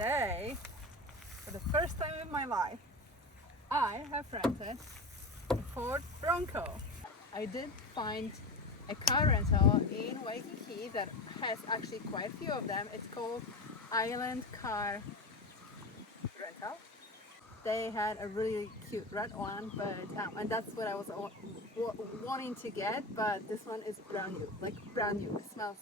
today, for the first time in my life, I have rented a Ford Bronco. I did find a car rental in Waikiki that has actually quite a few of them. It's called Island Car Rental. They had a really cute red one, but and that's what I was wanting to get, but this one is brand new, like brand new. It smells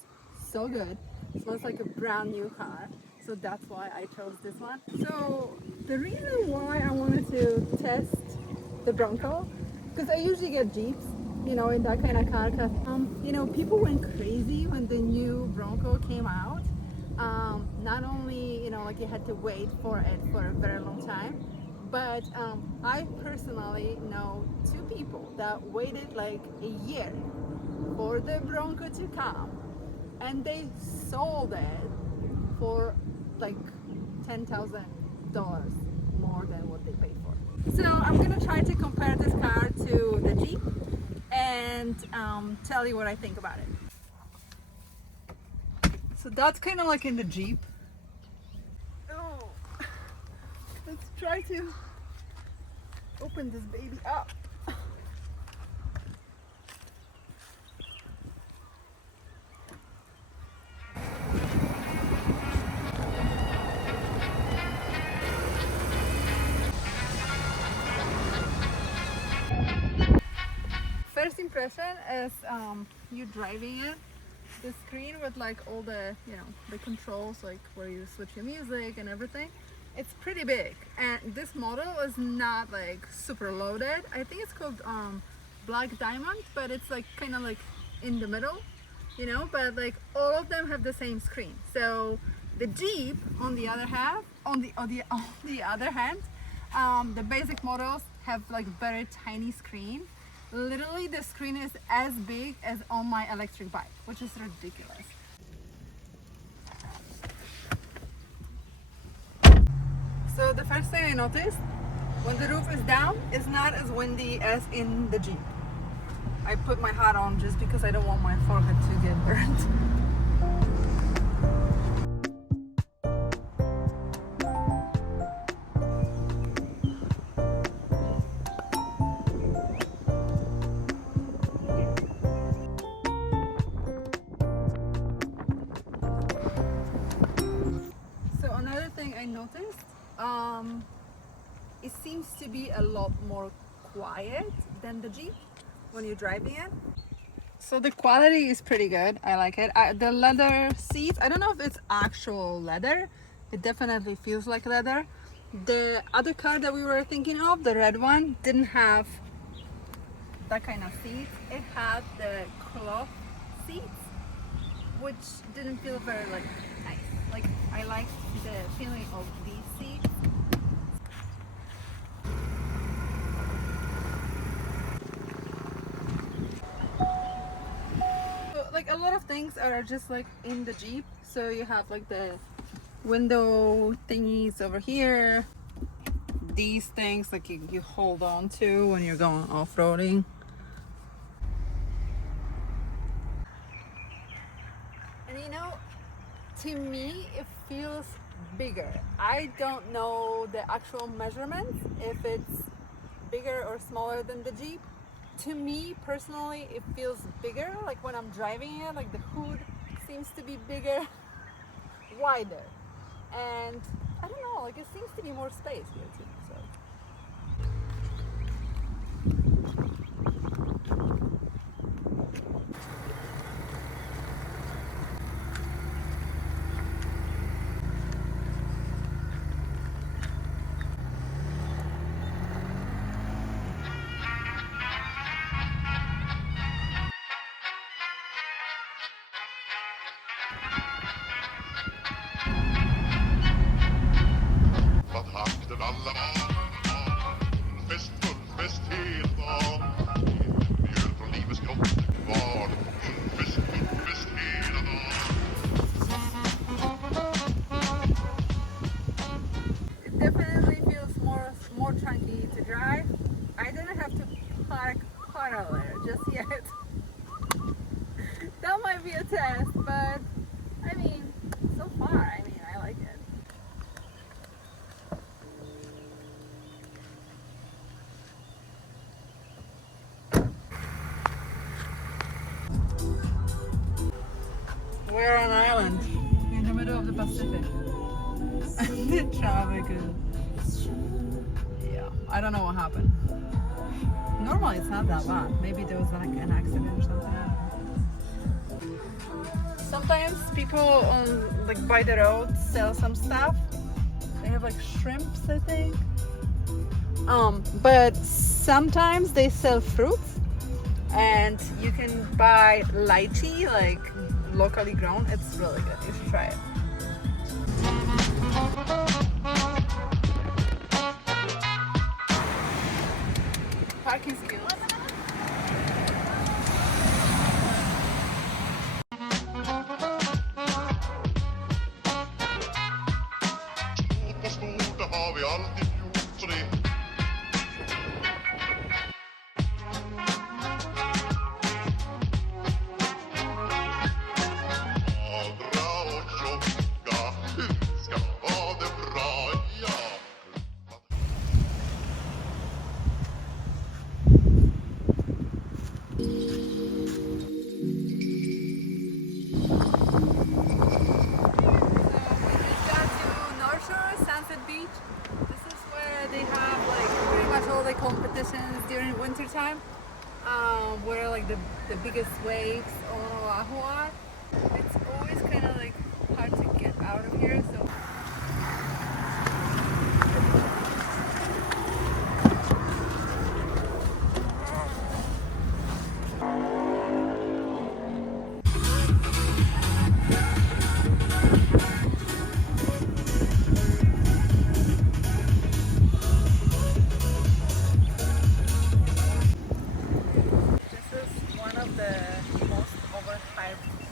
so good. It smells like a brand new car, so that's why I chose this one. So the reason why I wanted to test the Bronco, because I usually get Jeeps, you know, in that kind of car, because you know, people went crazy when the new Bronco came out. Not only, you know, like you had to wait for it for a very long time, but I personally know two people that waited like a year for the Bronco to come, and they sold it for like $10,000 more than what they paid for. So I'm gonna try to compare this car to the Jeep and tell you what I think about it. So that's kind of like in the Jeep. Oh, let's try to open this baby up. First impression is you driving it, the screen with like all the, you know, the controls, like where you switch your music and everything. It's pretty big, and this model is not like super loaded. I think it's called Black Diamond, but it's like kind of like in the middle, you know, but like all of them have the same screen. So the Jeep on the other hand, the basic models have like very tiny screen. Literally the screen is as big as on my electric bike, which is ridiculous. So the first thing I noticed, when the roof is down, it's not as windy as in the Jeep. I put my hat on just because I don't want my forehead to get burnt. So another thing I noticed, it seems to be a lot more quiet than the Jeep when you're driving it. So the quality is pretty good. I like it. The leather seats, I don't know if it's actual leather. It definitely feels like leather. The other car that we were thinking of, the red one, didn't have that kind of seats. It had the cloth seats, which didn't feel very like nice. Like I like the feeling of these seats. So, like a lot of things are just like in the Jeep. So you have like the window thingies over here. These things like you hold on to when you're going off-roading. And you know, to me it feels bigger. I don't know the actual measurements, if it's bigger or smaller than the Jeep. To me personally it feels bigger, like when I'm driving it, like the hood seems to be bigger, wider, and I don't know, like it seems to be more space here too. So Vad hakten alla var, fest, fullfest hela dagen. Mjöl från livets grott kvar, fullfest hela dagen. it definitely feels more chunky to drive. I didn't have to park parallel just yet. That might be a test, but I mean, so far, I mean, I like it. we're on an island in the middle of the Pacific. And the traffic is, yeah, I don't know what happened. Normally it's not that bad. Maybe there was like an accident or something. I don't know. Sometimes people on like by the road sell some stuff. They have like shrimps, I think. But sometimes they sell fruits, and you can buy lychee, like locally grown. It's really good. You should try it. Parking skills. Stort har vi alltid gjort så det. Magra och tjocka, ska ha det bra, ja. This is where they have like pretty much all the competitions during winter time, where like the biggest waves on Oahu are. It's always kind of like hard to get out of here, so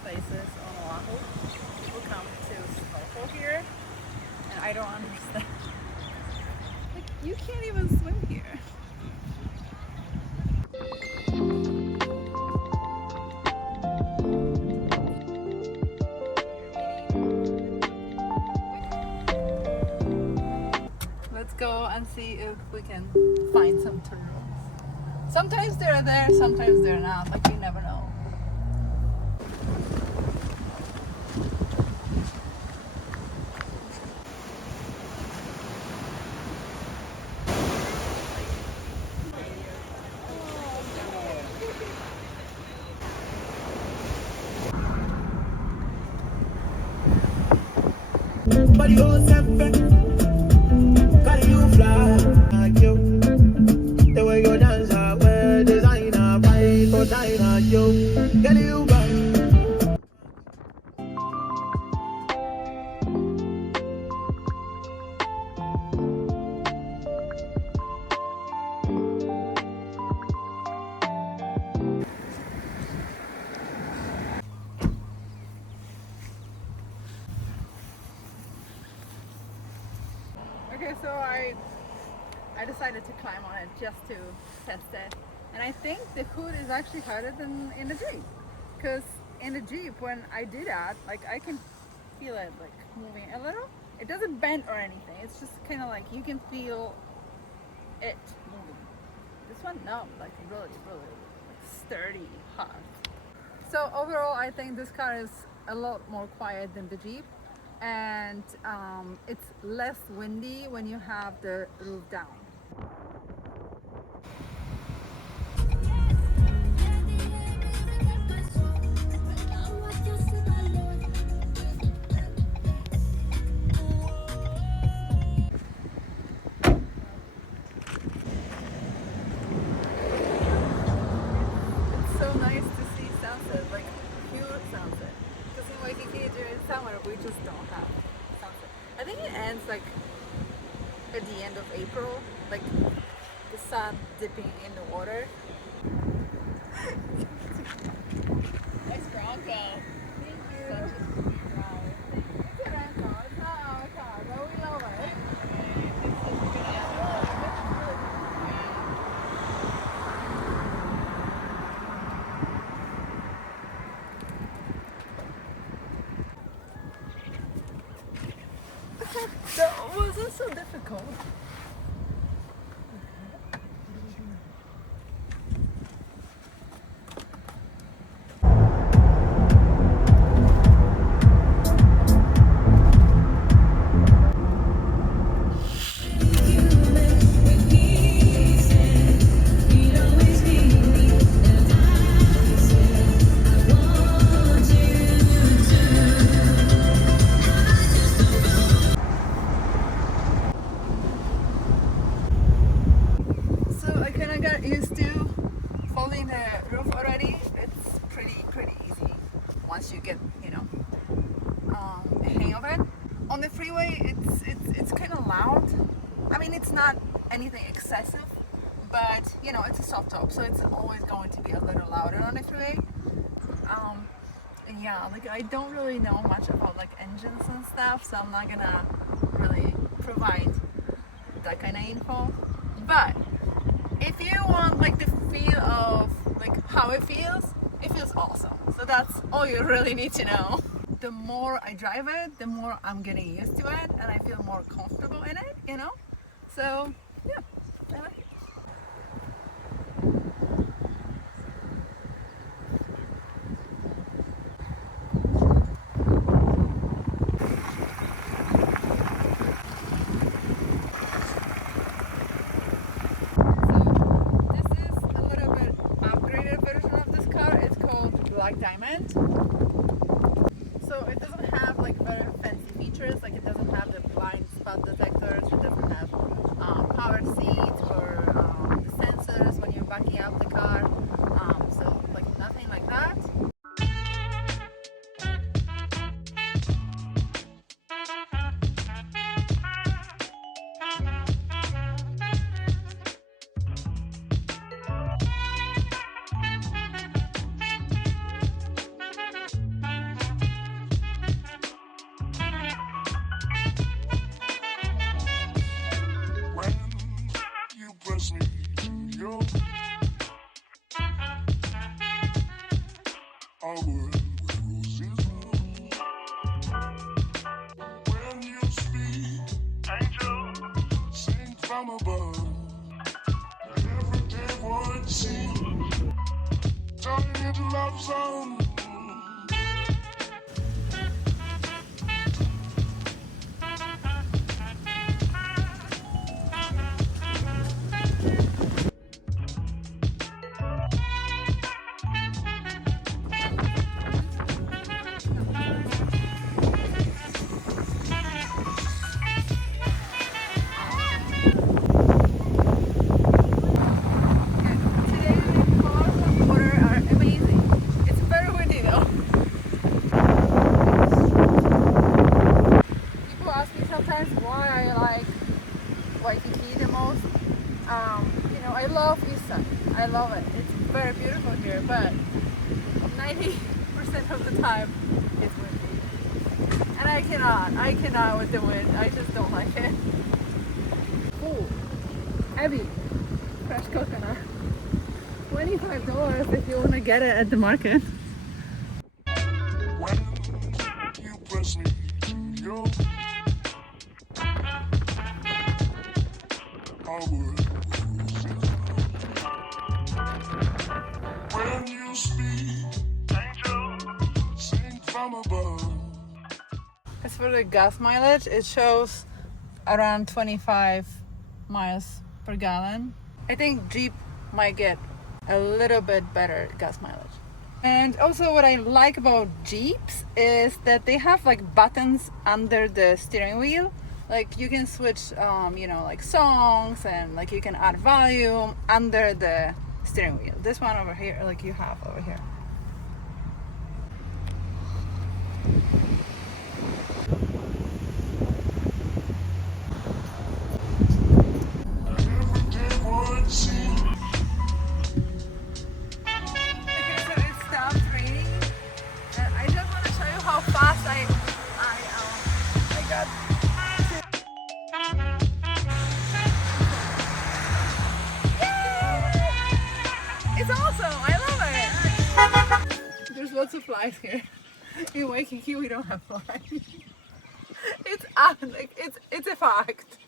places on Oahu. People come to snorkel here, and I don't understand. Like, you can't even swim here. Let's go and see if we can find some turtles. Sometimes they're there, sometimes they're not. Like, you never know. But you separate, can you fly like you? The way you dance, wear designer, fight for China, you. Can you back? Okay, so I decided to climb on it just to test it, and I think the hood is actually harder than in the Jeep, because in the Jeep when I do that, like I can feel it like moving a little. It doesn't bend or anything, it's just kind of like you can feel it moving. This one, no, like really like sturdy, hard. So overall I think this car is a lot more quiet than the Jeep, and it's less windy when you have the roof down. It's so nice to see sunset, like pure sunset. Because in Waikiki during summer we just don't have sunset. I think it ends like at the end of April, like the sun dipping in the water. Nice Bronco. Thank you. Such a sweet ride. It's a rental. It's not our car, but we love it. That wasn't so difficult. used to folding the roof already, it's pretty easy once you get, you know, a hang of it. On the freeway, it's kind of loud. I mean, it's not anything excessive, but you know, it's a soft top, so it's always going to be a little louder on the freeway. Yeah, like I don't really know much about like engines and stuff, so I'm not gonna really provide that kind of info. But if you want like the feel of like how it feels awesome. So that's all you really need to know. The more I drive it, the more I'm getting used to it, and I feel more comfortable in it, you know. So yeah, I like it. Diamond. So it doesn't have like very fancy features, like it doesn't have the blind spot detectors, it doesn't have power seats or the sensors when you're backing up the car, so like nothing like that. When you speak, angel, sing from above. Every day would seem turning into love song. I love it. It's very beautiful here, but 90% of the time it's windy. And I cannot with the wind. I just don't like it. Oh, Abby, fresh coconut. $25 if you want to get it at the market. When you press me to your when you speak, angel, sing from above. As for the gas mileage, it shows around 25 miles per gallon. I think Jeep might get a little bit better gas mileage. And also what I like about Jeeps is that they have like buttons under the steering wheel. Like you can switch, you know, like songs, and like you can add volume under the steering wheel. This one over here, like you have over here. It's awesome. I love it. There's lots of flies here. In Waikiki, we don't have flies. It's a fact.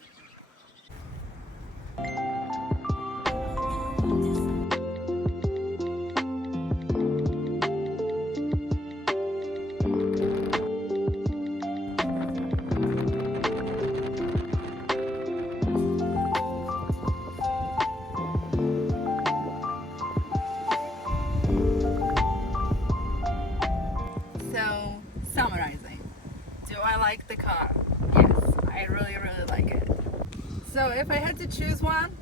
Summarizing, do I like the car? Yes, I really like it. So if I had to choose one,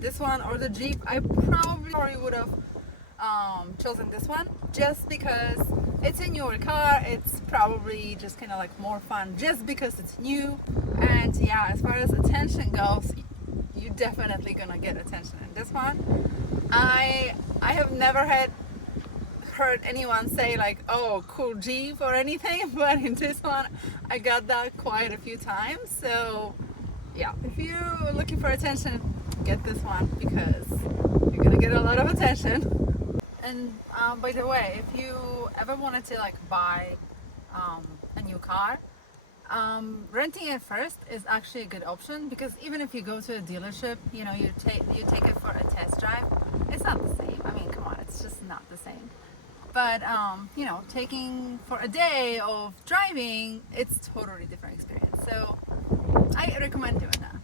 this one or the Jeep, I probably would have chosen this one, just because it's a newer car. It's probably just kind of like more fun just because it's new. And yeah, as far as attention goes, you're definitely gonna get attention in this one. I have never heard anyone say like, oh, cool Jeep or anything, but in this one I got that quite a few times. So yeah, if you're looking for attention, get this one because you're gonna get a lot of attention. And by the way, if you ever wanted to like buy a new car, renting it first is actually a good option, because even if you go to a dealership, you know, you take it for a test drive, it's not the same. I mean, come on, it's just not the same. But you know, taking for a day of driving, it's totally different experience. So I recommend doing that.